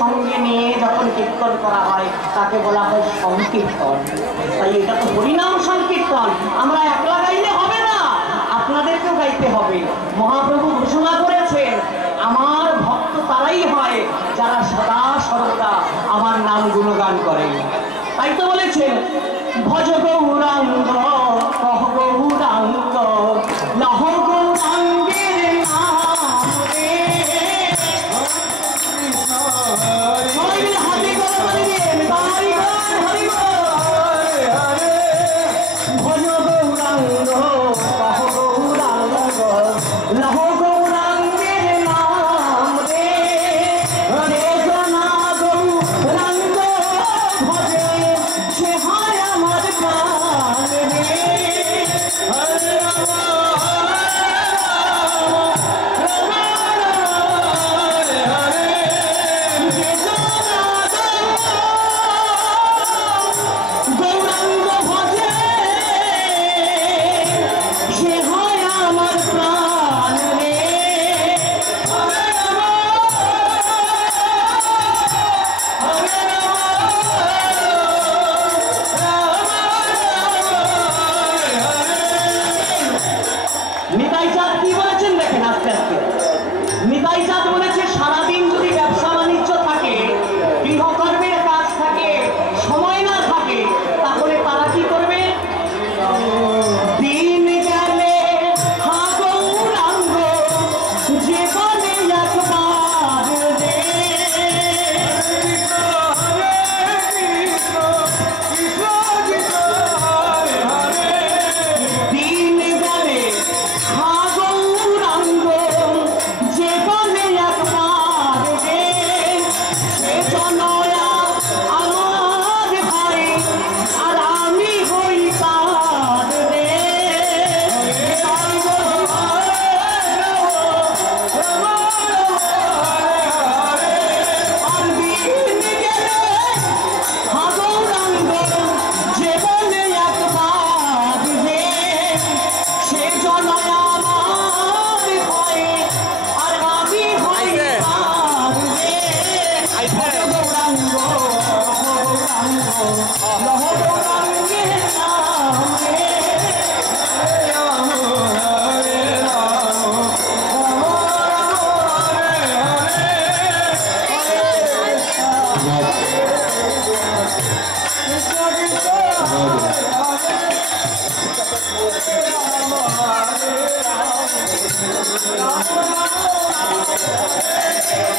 সঙ্গে নিয়ে যখন কীর্তন করা হয় তাকে বলা হয় সংকীর্তন। তাই এটা তো হরিনাম সংকীর্তন, আমরা একলা গাইলে হবে না, আপনাদেরকেও গাইতে হবে। মহাপ্রভু ঘোষণা করেছেন আমার ভক্ত তারাই হয় যারা সদা সর্বদা আমার নাম গুণগান করেন। তাই তো বলেছেন ভজ গৌরাঙ্গ কহ গৌরাঙ্গ লহ গৌরাঙ্গের নাম রে।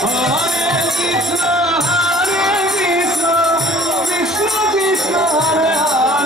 Hare Krishna, Hare Krishna, Krishna Krishna, Hare Hare.